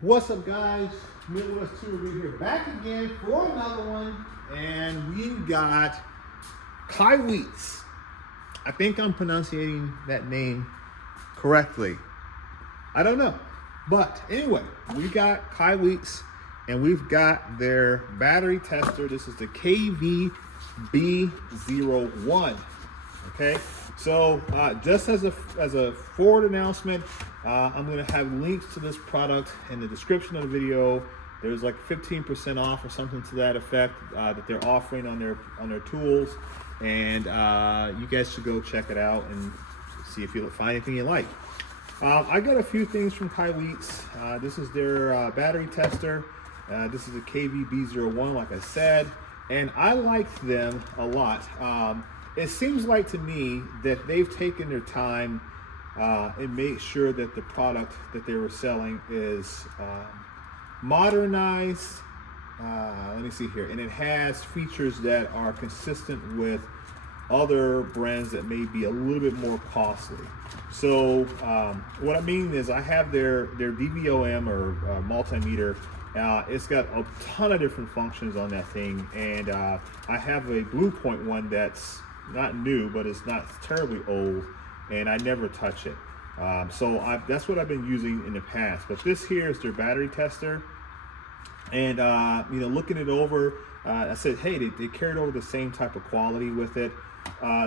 What's up, guys? Midwest 2 over here, back again for another one, and we've got Kaiweets. I think I'm pronouncing that name correctly. I don't know, but anyway, we got Kaiweets, and we've got their battery tester. This is the KVB01. Okay, so just as a forward announcement, I'm going to have links to this product in the description of the video. There's like 15% off or something to that effect that they're offering on their tools, and you guys should go check it out and see if you find anything you like. I got a few things from Kaiweets. This is their battery tester. This is a KVB01, like I said, and I liked them a lot. It seems like to me that they've taken their time and made sure that the product that they were selling is modernized. Let me see here, and it has features that are consistent with other brands that may be a little bit more costly. So what I mean is, I have their DVOM or multimeter. It's got a ton of different functions on that thing, and I have a Blue Point one that's not new, but it's not terribly old, and I never touch it. So that's what I've been using in the past. But this here is their battery tester, and looking it over, I said, hey, they carried over the same type of quality with it.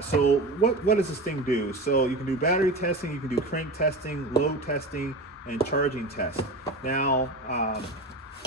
So what does this thing do? So you can do battery testing, you can do crank testing, load testing, and charging tests. Now,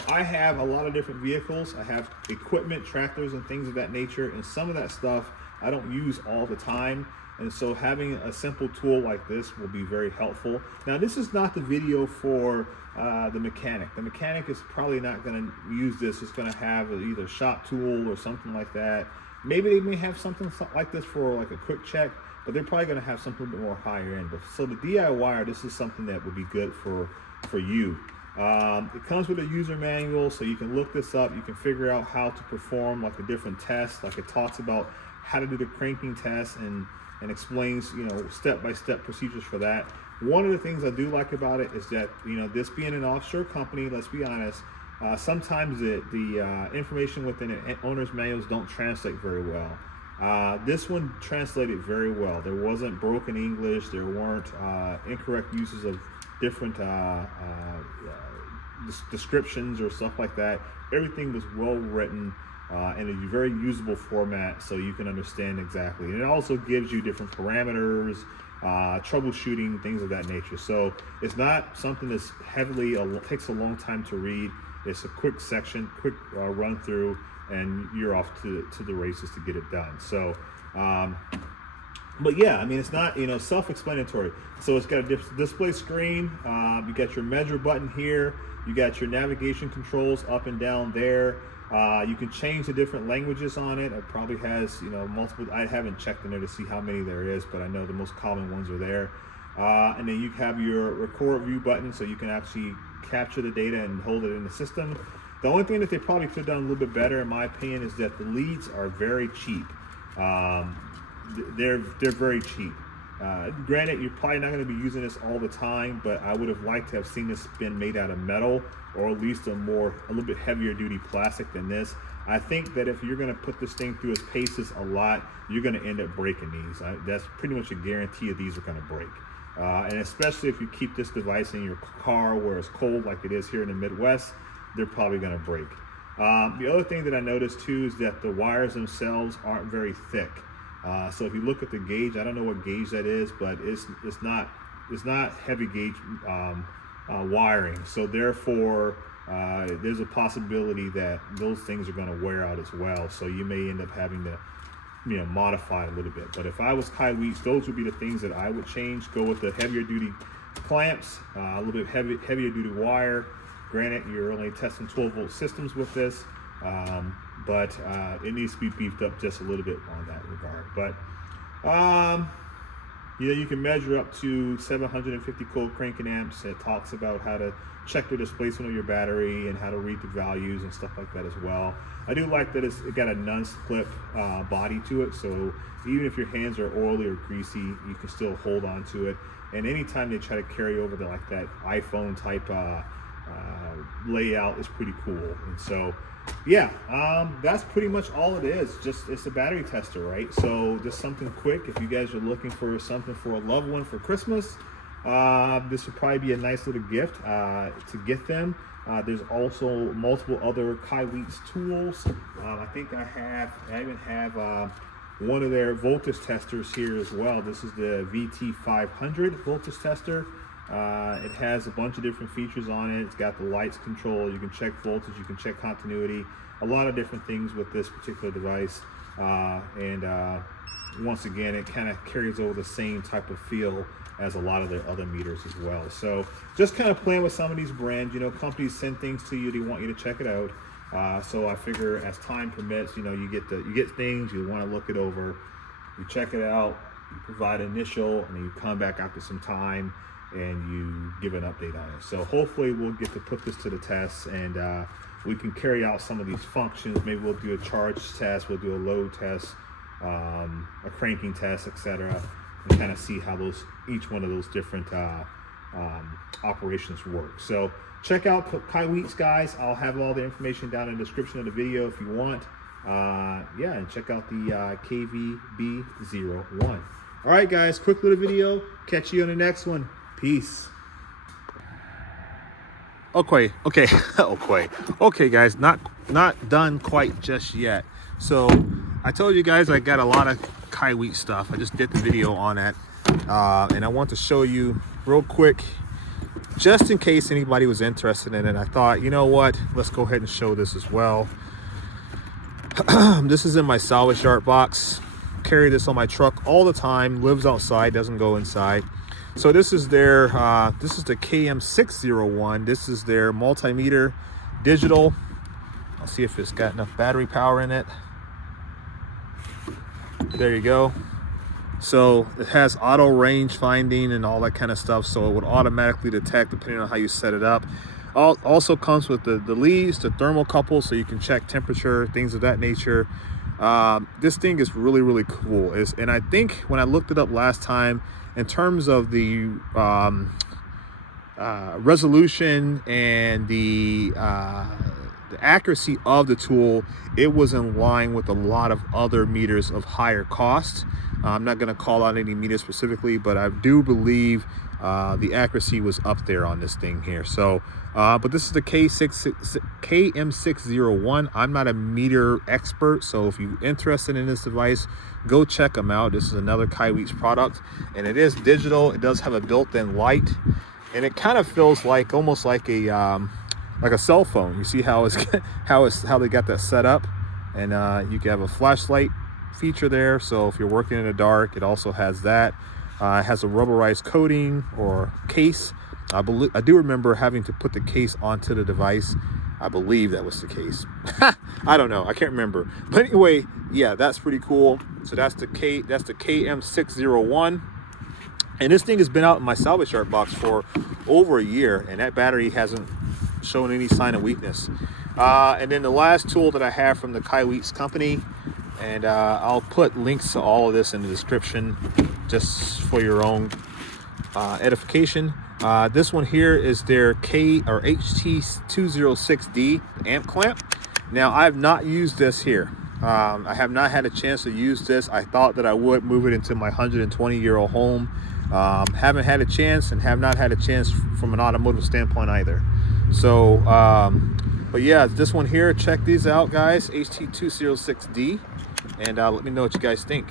I have a lot of different vehicles. I have equipment, tractors, and things of that nature, and some of that stuff I don't use all the time. And so having a simple tool like this will be very helpful. Now, this is not the video for the mechanic. The mechanic is probably not going to use this. It's going to have either a shop tool or something like that. Maybe they may have something like this for like a quick check, but they're probably going to have something a bit more higher end. But so the DIY, this is something that would be good for you. It comes with a user manual, so you can look this up. You can figure out how to perform like the different tests. Like, it talks about how to do the cranking test and explains, step-by-step procedures for that. One of the things I do like about it is that, this being an offshore company, let's be honest, sometimes the information within the owner's manuals don't translate very well. This one translated very well. There wasn't broken English. There weren't incorrect uses of different descriptions or stuff like that. Everything was well written in a very usable format, so you can understand exactly. And it also gives you different parameters, troubleshooting, things of that nature. So it's not something that's takes a long time to read. It's a quick section, quick run through, and you're off to the races to get it done. So but yeah, I mean, it's not, self-explanatory. So it's got a display screen. You got your measure button here. You got your navigation controls up and down there. You can change the different languages on it. It probably has, multiple. I haven't checked in there to see how many there is, but I know the most common ones are there. And then you have your record view button, so you can actually capture the data and hold it in the system. The only thing that they probably could have done a little bit better, in my opinion, is that the leads are very cheap. They're very cheap. Granted, you're probably not going to be using this all the time, but I would have liked to have seen this been made out of metal, or at least a little bit heavier duty plastic than this. I think that if you're going to put this thing through its paces a lot, you're going to end up breaking these. That's pretty much a guarantee of these are going to break. And especially if you keep this device in your car where it's cold like it is here in the Midwest, they're probably going to break. The other thing that I noticed too is that the wires themselves aren't very thick. So if you look at the gauge, I don't know what gauge that is, but it's not heavy gauge wiring. So therefore, there's a possibility that those things are going to wear out as well. So you may end up having to, modify a little bit. But if I was Kaiweets, those would be the things that I would change. Go with the heavier duty clamps, a little bit heavier duty wire. Granted, you're only testing 12-volt systems with this. But it needs to be beefed up just a little bit on that regard. But you can measure up to 750 cold cranking amps. It talks about how to check the displacement of your battery and how to read the values and stuff like that as well. I do like that it got a non-slip body to it, so even if your hands are oily or greasy, you can still hold on to it. And anytime they try to carry over that iPhone type layout is pretty cool. And so yeah, that's pretty much all it is. Just, it's a battery tester, right? So just something quick. If you guys are looking for something for a loved one for Christmas, this would probably be a nice little gift to get them. There's also multiple other Kaiweets tools. I think I even have one of their voltage testers here as well. This is the VT500 voltage tester. It has a bunch of different features on it. It's got the lights control. You can check voltage, you can check continuity, a lot of different things with this particular device. Once again, it kind of carries over the same type of feel as a lot of their other meters as well. So just kind of playing with some of these brands. You know, companies send things to you, they want you to check it out. So I figure as time permits, you know, you get things, you want to look it over, you check it out, you provide initial, and then you come back after some time and you give an update on it. So hopefully we'll get to put this to the test, and we can carry out some of these functions. Maybe we'll do a charge test, we'll do a load test, a cranking test, etc., and kind of see how each one of those different operations work. So check out Kaiweets, guys. I'll have all the information down in the description of the video if you want. Yeah, and check out the KVB01. All right, guys, quick little video. Catch you on the next one. Peace. Okay, guys, not done quite just yet. So I told you guys I got a lot of Kaiweets stuff. I just did the video on it, and I want to show you real quick, just in case anybody was interested in it. I thought, you know what, let's go ahead and show this as well. This is in my salvage yard box. Carry this on my truck all the time. Lives outside, doesn't go inside. So this is their this is the KM601. This is their multimeter digital. I'll see if it's got enough battery power in it. There you go. So it has auto range finding and all that kind of stuff, so it would automatically detect depending on how you set it up. Also comes with the leads, the thermocouple, so you can check temperature, things of that nature. This thing is really, really cool. And I think when I looked it up last time, in terms of the resolution and the accuracy of the tool, it was in line with a lot of other meters of higher cost. I'm not going to call out any meters specifically, but I do believe the accuracy was up there on this thing here. So but this is the KM601. I'm not a meter expert, so if you're interested in this device, go check them out. This is another Kaiweets product, and it is digital. It does have a built-in light, and it kind of feels like almost like a cell phone. You see how how they got that set up, and you can have a flashlight feature there. So if you're working in the dark, it also has that. It has a rubberized coating or case. I do remember having to put the case onto the device. I believe that was the case. I don't know. I can't remember. But anyway, yeah, that's pretty cool. So that's the KM601. And this thing has been out in my salvage yard box for over a year, and that battery hasn't shown any sign of weakness. And then the last tool that I have from the Kaiweets company, and I'll put links to all of this in the description just for your own edification. This one here is their HT206D amp clamp. Now, I have not used this here. I have not had a chance to use this. I thought that I would move it into my 120-year-old home. Haven't had a chance, and have not had a chance from an automotive standpoint either. So, but yeah, this one here, check these out, guys, HT206D, and let me know what you guys think.